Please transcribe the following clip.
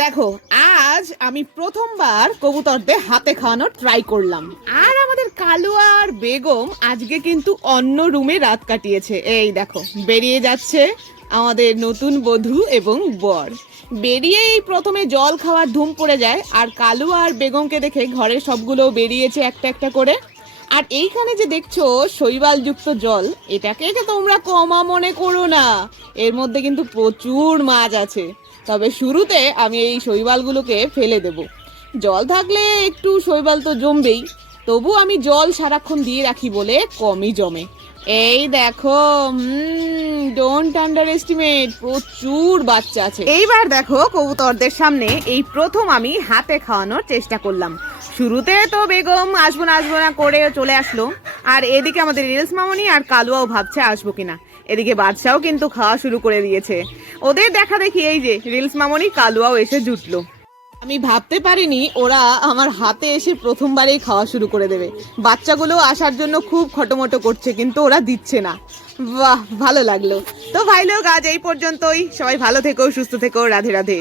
দেখো, আজ আমি প্রথমবার কবুতরদের হাতে খাওয়ানোর ট্রাই করলাম। আর আমাদের কালুয়া আর বেগম আজকে কিন্তু অন্য রুমে রাত কাটিয়েছে। এই দেখো, বেরিয়ে যাচ্ছে আমাদের নতুন বধূ এবং বর। বেরিয়েই প্রথমে জল খাওয়ার ধুম পড়ে যায়, আর কালুয়া আর বেগমকে দেখে ঘরের সবগুলো বেরিয়েছে একটা একটা করে। আর এইখানে যে দেখছ শৈবালযুক্ত জল, এটাকে তোমরা কমা মনে করো না, এর মধ্যে কিন্তু প্রচুর মাছ আছে। তবে শুরুতে আমি এই শৈবালগুলোকে ফেলে দেব। জল থাকলে একটু শৈবাল তো জমবেই, তবু আমি জল সারাক্ষণ দিয়ে রাখি বলে কমই জমে। এই দেখো ডোন্ট আন্ডার এস্টিমেট প্রচুর বাচ্চা আছে। এইবার দেখো কবুতরদের সামনে এই প্রথম আমি হাতে খাওয়ানোর চেষ্টা করলাম। শুরুতে তো বেগম আসব না আসব না করে চলে আসলো। আর এদিকে আমাদের রিলস মামনি আর কালুয়াও ভাবছে আসব কিনা। এদিকে বাদশাও কিন্তু খাওয়া শুরু করে দিয়েছে। ওদের দেখা দেখি এই যে রিলস মামনি কালুয়াও এসে জুটলো। আমি ভাবতে পারিনি ওরা আমার হাতে এসে প্রথমবারেই খাওয়া শুরু করে দেবে। বাচ্চাগুলো আসার জন্য খুব খটোমটো করছে কিন্তু ওরা দিচ্ছে না। বাহ ভালো লাগল। তো ভাই লোক আজ এই পর্যন্তই। সবাই ভালো থেকো সুস্থ থেকো রাধে রাধে।